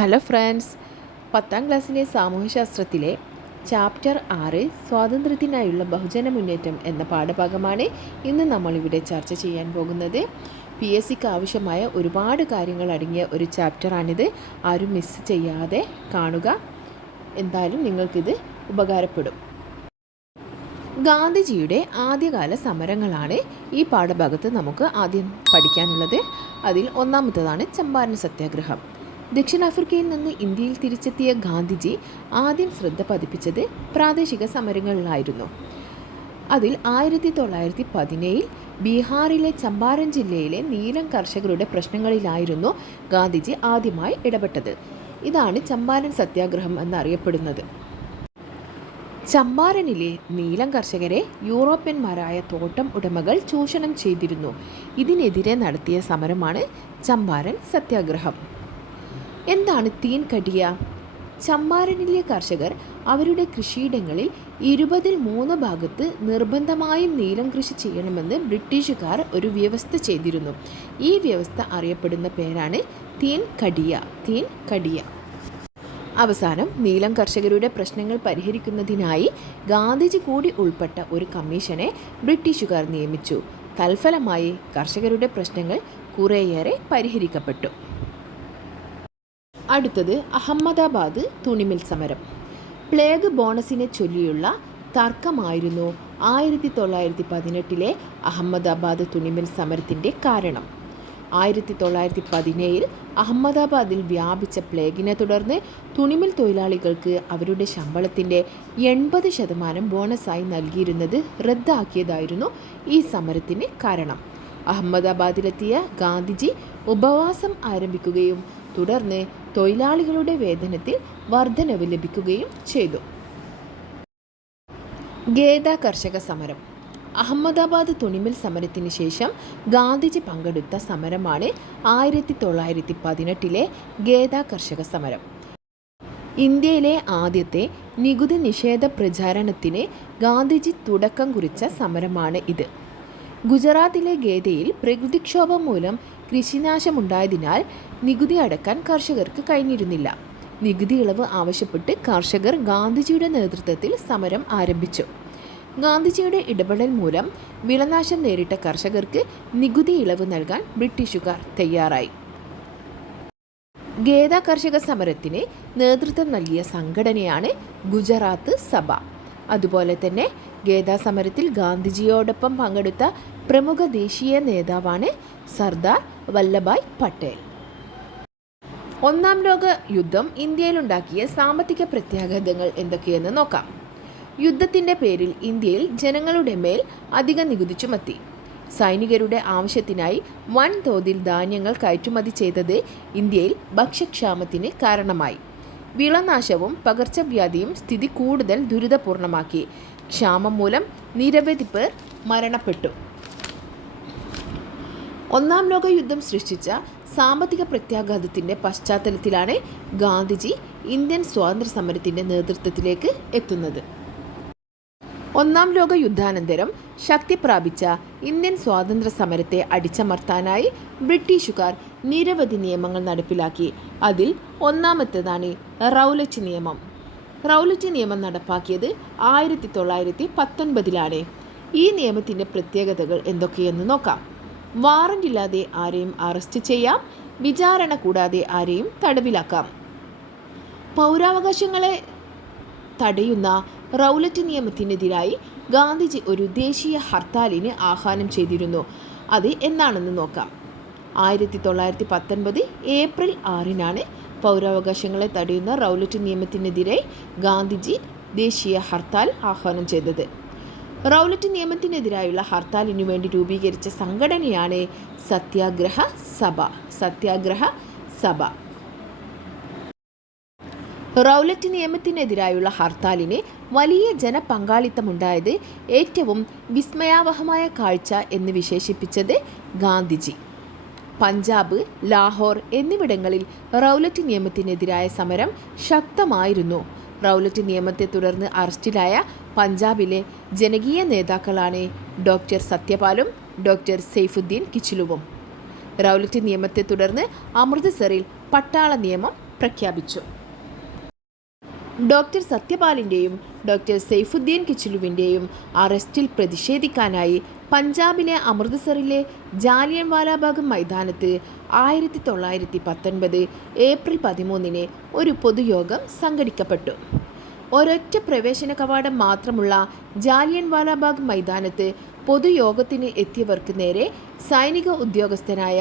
Hello friends, 10ാം ക്ലാസ്സിലെ സാമൂഹ്യശാസ്ത്രത്തിലെ chapter 6 സ്വാതന്ത്ര്യത്തിനായുള്ള ബഹുജന മുന്നേറ്റം എന്ന പാഠഭാഗമാണ് ഇന്ന് നമ്മളിവിടെ ചർച്ച ചെയ്യാൻ പോകുന്നത്. PSCക്ക് ആവശ്യമായ ഒരുപാട് കാര്യങ്ങൾ അടങ്ങിയ ഒരു ചാപ്റ്ററാണിത്. ആരും മിസ് ചെയ്യാതെ കാണുക. എന്തായാലും നിങ്ങൾക്കിത് ഉപകാരപ്പെടും. ഗാന്ധിജിയുടെ ആദ്യകാല സമരങ്ങളാണ് ഈ പാഠഭാഗത്ത് നമുക്ക് ആദ്യം പഠിക്കാനുള്ളത്. അതിൽ ഒന്നാമത്തേതാണ് ചമ്പാരൻ സത്യാഗ്രഹം. ദക്ഷിണാഫ്രിക്കയിൽ നിന്ന് ഇന്ത്യയിൽ തിരിച്ചെത്തിയ ഗാന്ധിജി ആദ്യം ശ്രദ്ധ പതിപ്പിച്ചത് പ്രാദേശിക സമരങ്ങളിലായിരുന്നു. അതിൽ 1917 ബീഹാറിലെ ചമ്പാരൻ ജില്ലയിലെ നീലം കർഷകരുടെ പ്രശ്നങ്ങളിലായിരുന്നു ഗാന്ധിജി ആദ്യമായി ഇടപെട്ടത്. ഇതാണ് ചമ്പാരൻ സത്യാഗ്രഹം എന്നറിയപ്പെടുന്നത്. ചമ്പാരനിലെ നീലം കർഷകരെ യൂറോപ്യന്മാരായ തോട്ടം ഉടമകൾ ചൂഷണം ചെയ്തിരുന്നു. ഇതിനെതിരെ നടത്തിയ സമരമാണ് ചമ്പാരൻ സത്യാഗ്രഹം. എന്താണ് തീൻ കടിയ? ചമ്പാരനിലെ കർഷകർ അവരുടെ കൃഷിയിടങ്ങളിൽ 20-3 ഭാഗത്ത് നിർബന്ധമായും നീലം കൃഷി ചെയ്യണമെന്ന് ബ്രിട്ടീഷുകാർ ഒരു വ്യവസ്ഥ ചെയ്തിരുന്നു. ഈ വ്യവസ്ഥ അറിയപ്പെടുന്ന പേരാണ് തീൻ കടിയ. അവസാനം നീലം കർഷകരുടെ പ്രശ്നങ്ങൾ പരിഹരിക്കുന്നതിനായി ഗാന്ധിജി കൂടി ഉൾപ്പെട്ട ഒരു കമ്മീഷനെ ബ്രിട്ടീഷുകാർ നിയമിച്ചു. തൽഫലമായി കർഷകരുടെ പ്രശ്നങ്ങൾ കുറേയേറെ പരിഹരിക്കപ്പെട്ടു. അടുത്തത് അഹമ്മദാബാദ് തുണിമിൽ സമരം. പ്ലേഗ് ബോണസിനെ ചൊല്ലിയുള്ള തർക്കമായിരുന്നു 1918 അഹമ്മദാബാദ് തുണിമിൽ സമരത്തിൻ്റെ കാരണം. 1917 അഹമ്മദാബാദിൽ വ്യാപിച്ച പ്ലേഗിനെ തുടർന്ന് തുണിമിൽ തൊഴിലാളികൾക്ക് അവരുടെ ശമ്പളത്തിൻ്റെ 80% ബോണസായി നൽകിയിരുന്നത് റദ്ദാക്കിയതായിരുന്നു ഈ സമരത്തിന് കാരണം. അഹമ്മദാബാദിലെത്തിയ ഗാന്ധിജി ഉപവാസം ആരംഭിക്കുകയും തുടർന്ന് തൊഴിലാളികളുടെ വേതനത്തിൽ വർധനവ് ലഭിക്കുകയും ചെയ്തു. ഗേദ കർഷക സമരം. അഹമ്മദാബാദ് തുണിമിൽ സമരത്തിന് ശേഷം ഗാന്ധിജി പങ്കെടുത്ത സമരമാണ് 1918 ഗേദ കർഷക സമരം. ഇന്ത്യയിലെ ആദ്യത്തെ നികുതി നിഷേധ പ്രചാരണത്തിന് ഗാന്ധിജി തുടക്കം കുറിച്ച സമരമാണ് ഇത്. ഗുജറാത്തിലെ ഗേദയിൽ പ്രകൃതിക്ഷോഭം മൂലം കൃഷിനാശമുണ്ടായതിനാൽ നികുതി അടക്കാൻ കർഷകർക്ക് കഴിഞ്ഞിരുന്നില്ല. നികുതി ഇളവ് ആവശ്യപ്പെട്ട് കർഷകർ ഗാന്ധിജിയുടെ നേതൃത്വത്തിൽ സമരം ആരംഭിച്ചു. ഗാന്ധിജിയുടെ ഇടപെടൽ മൂലം വിളനാശം നേരിട്ട കർഷകർക്ക് നികുതി ഇളവ് നൽകാൻ ബ്രിട്ടീഷുകാർ തയ്യാറായി. ഗേദ കർഷക സമരത്തിന് നേതൃത്വം നൽകിയ സംഘടനയാണ് ഗുജറാത്ത് സഭ. അതുപോലെ തന്നെ ഗേദ സമരത്തിൽ ഗാന്ധിജിയോടൊപ്പം പങ്കെടുത്ത പ്രമുഖ ദേശീയ നേതാവാണ് സർദാർ വല്ലഭായ് പട്ടേൽ. ഒന്നാം ലോക യുദ്ധം ഇന്ത്യയിലുണ്ടാക്കിയ സാമ്പത്തിക പ്രത്യാഘാതങ്ങൾ എന്തൊക്കെയെന്ന് നോക്കാം. യുദ്ധത്തിൻ്റെ പേരിൽ ഇന്ത്യയിൽ ജനങ്ങളുടെ മേൽ അധിക നികുതി ചുമത്തി. സൈനികരുടെ ആവശ്യത്തിനായി വൻതോതിൽ ധാന്യങ്ങൾ കയറ്റുമതി ചെയ്തത് ഇന്ത്യയിൽ ഭക്ഷ്യക്ഷാമത്തിന് കാരണമായി. വിളനാശവും പകർച്ചവ്യാധിയും സ്ഥിതി കൂടുതൽ ദുരിതപൂർണമാക്കി. ക്ഷാമം മൂലം നിരവധി പേർ മരണപ്പെട്ടു. ഒന്നാം ലോക യുദ്ധം സൃഷ്ടിച്ച സാമ്പത്തിക പ്രത്യാഘാതത്തിൻ്റെ പശ്ചാത്തലത്തിലാണ് ഗാന്ധിജി ഇന്ത്യൻ സ്വാതന്ത്ര്യ സമരത്തിൻ്റെ നേതൃത്വത്തിലേക്ക് എത്തുന്നത്. ഒന്നാം ലോക യുദ്ധാനന്തരം ശക്തി പ്രാപിച്ച ഇന്ത്യൻ സ്വാതന്ത്ര്യ സമരത്തെ അടിച്ചമർത്താനായി ബ്രിട്ടീഷുകാർ നിരവധി നിയമങ്ങൾ നടപ്പിലാക്കി. അതിൽ ഒന്നാമത്തേതാണ് റൗലറ്റ് നിയമം. റൗലറ്റ് നിയമം നടപ്പാക്കിയത് 1919 ഈ നിയമത്തിൻ്റെ പ്രത്യേകതകൾ എന്തൊക്കെയെന്ന് നോക്കാം. വാറന്റ് ഇല്ലാതെ ആരെയും അറസ്റ്റ് ചെയ്യാം. വിചാരണ കൂടാതെ ആരെയും തടവിലാക്കാം. പൗരാവകാശങ്ങളെ തടയുന്ന റൗലറ്റ് നിയമത്തിനെതിരായി ഗാന്ധിജി ഒരു ദേശീയ ഹർത്താലിന് ആഹ്വാനം ചെയ്തിരുന്നു. അത് എന്നാണെന്ന് നോക്കാം. 1919 ഏപ്രിൽ 6 പൗരാവകാശങ്ങളെ തടയുന്ന റൗലറ്റ് നിയമത്തിനെതിരെ ഗാന്ധിജി ദേശീയ ഹർത്താൽ ആഹ്വാനം ചെയ്തത്. റൗലറ്റ് നിയമത്തിനെതിരായുള്ള ഹർത്താലിനു വേണ്ടി രൂപീകരിച്ച സംഘടനയാണ് സത്യാഗ്രഹ സഭ. റൗലറ്റ് നിയമത്തിനെതിരായുള്ള ഹർത്താലിന് വലിയ ജനപങ്കാളിത്തമുണ്ടായത് ഏറ്റവും വിസ്മയാവഹമായ കാഴ്ച എന്ന് വിശേഷിപ്പിച്ചത് ഗാന്ധിജി. പഞ്ചാബ്, ലാഹോർ എന്നിവിടങ്ങളിൽ റൗലറ്റ് നിയമത്തിനെതിരായ സമരം ശക്തമായിരുന്നു. റൗലറ്റ് നിയമത്തെ തുടർന്ന് അറസ്റ്റിലായ പഞ്ചാബിലെ ജനകീയ നേതാക്കളാണ് ഡോക്ടർ സത്യപാലും ഡോക്ടർ സെയ്ഫുദ്ദീൻ കിച്ചിലുവും. റൗലറ്റ് നിയമത്തെ തുടർന്ന് അമൃത്സറിൽ പട്ടാള നിയമം പ്രഖ്യാപിച്ചു. ഡോക്ടർ സത്യപാലിൻ്റെയും ഡോക്ടർ സൈഫുദ്ദീൻ കിച്ലുവിൻ്റെയും അറസ്റ്റിൽ പ്രതിഷേധിക്കാനായി പഞ്ചാബിലെ അമൃത്സറിലെ ജാലിയൻവാലാബാഗ് മൈതാനത്ത് 1919 ഏപ്രിൽ 13 ഒരു പൊതുയോഗം സംഘടിക്കപ്പെട്ടു. ഒരൊറ്റ പ്രവേശന കവാടം മാത്രമുള്ള ജാലിയൻവാലാബാഗ് മൈതാനത്ത് പൊതുയോഗത്തിന് എത്തിയവർക്ക് നേരെ സൈനിക ഉദ്യോഗസ്ഥനായ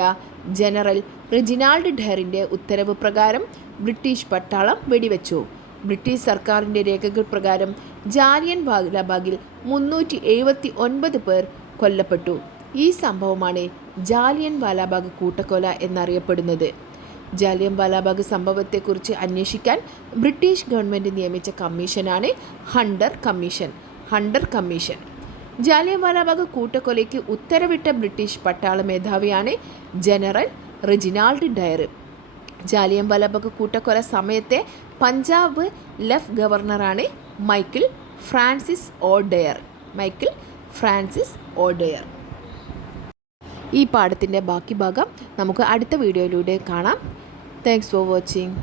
ജനറൽ റെജിനാൾഡ് ഡയറിൻ്റെ ഉത്തരവ് പ്രകാരം ബ്രിട്ടീഷ് പട്ടാളം വെടിവെച്ചു. ബ്രിട്ടീഷ് സർക്കാരിൻ്റെ രേഖകൾ പ്രകാരം ജാലിയൻ വാലാബാഗിൽ 379 പേർ കൊല്ലപ്പെട്ടു. ഈ സംഭവമാണ് ജാലിയൻ വാലാബാഗ് കൂട്ടക്കൊല എന്നറിയപ്പെടുന്നത്. ജാലിയൻ വാലാബാഗ് സംഭവത്തെക്കുറിച്ച് അന്വേഷിക്കാൻ ബ്രിട്ടീഷ് ഗവൺമെൻറ് നിയമിച്ച കമ്മീഷനാണ് ഹണ്ടർ കമ്മീഷൻ. ജാലിയൻ വാലാബാഗ് കൂട്ടക്കൊലയ്ക്ക് ഉത്തരവിട്ട ബ്രിട്ടീഷ് പട്ടാള മേധാവിയാണ് general Reginald Dyer. Jallian Walabagh കൂട്ടക്കൊല സമയത്തെ പഞ്ചാബ് ലെഫ് ഗവർണറാണ് മൈക്കിൾ ഫ്രാൻസിസ് ഓഡെയർ. ഈ പാഠത്തിൻ്റെ ബാക്കി ഭാഗം നമുക്ക് അടുത്ത വീഡിയോയിലൂടെ കാണാം. Thanks for watching.